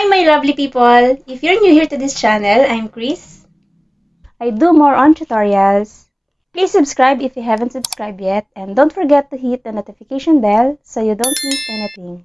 Hi, my lovely people! If you're new here to this channel, I'm Chris. I do more on tutorials. Please subscribe if you haven't subscribed yet, and don't forget to hit the notification bell so you don't miss anything.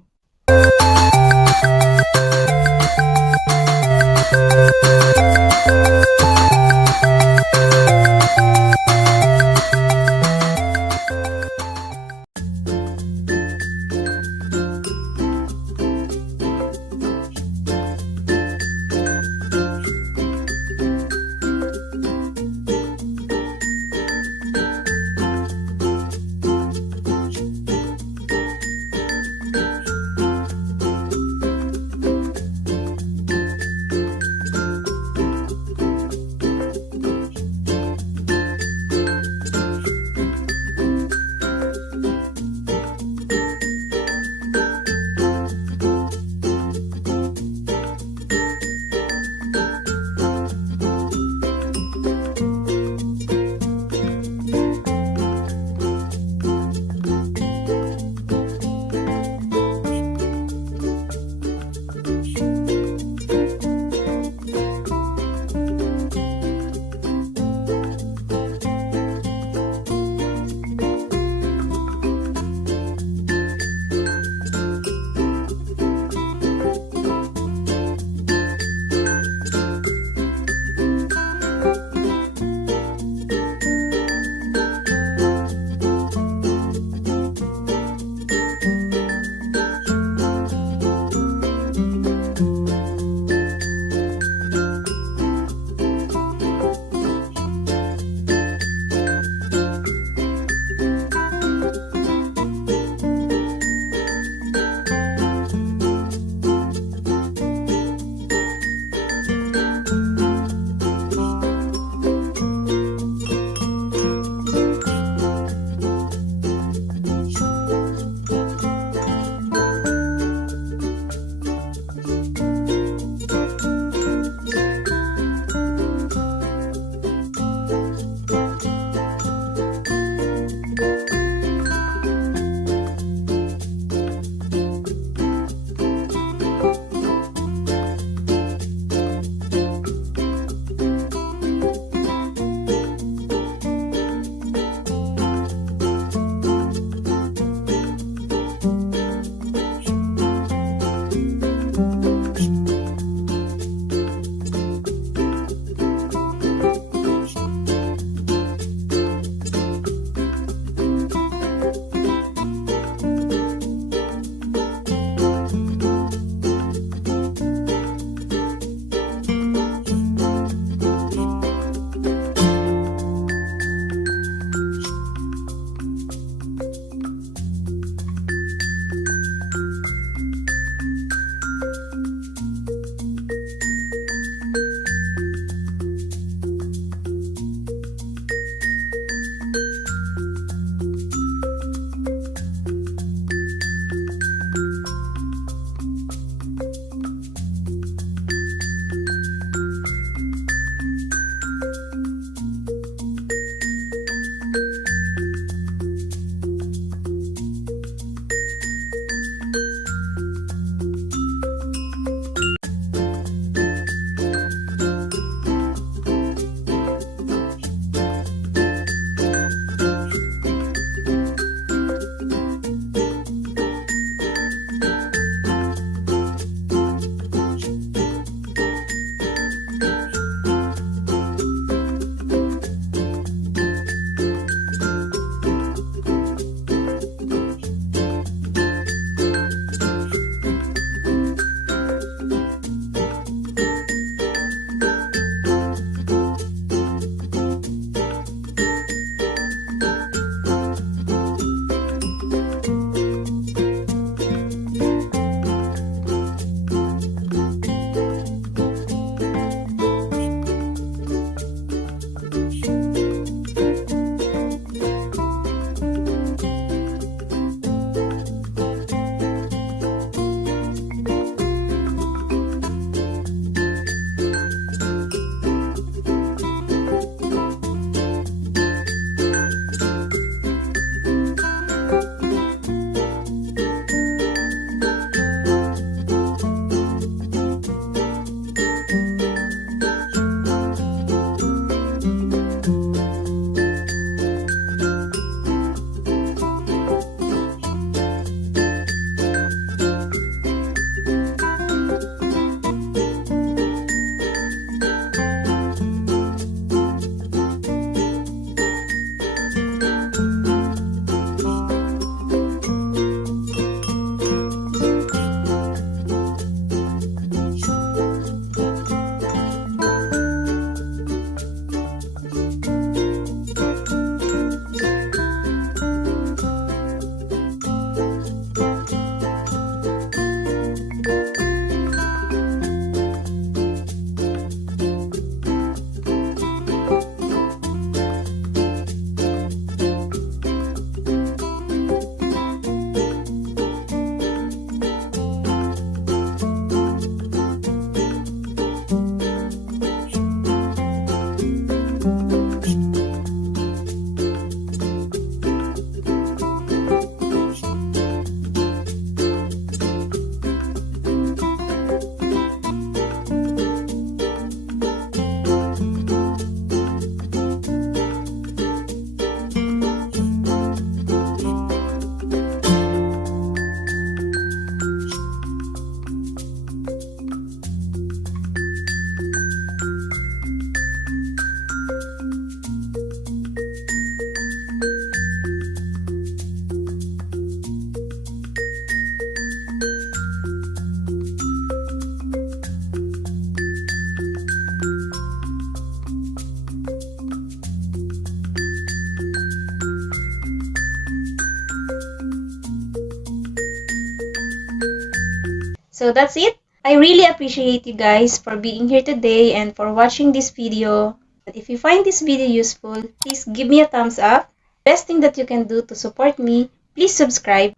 So that's it. I really appreciate you guys for being here today and for watching this video. But if you find this video useful, please give me a thumbs up. Best thing that you can do to support me, please subscribe.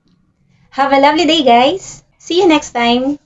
Have a lovely day, guys. See you next time.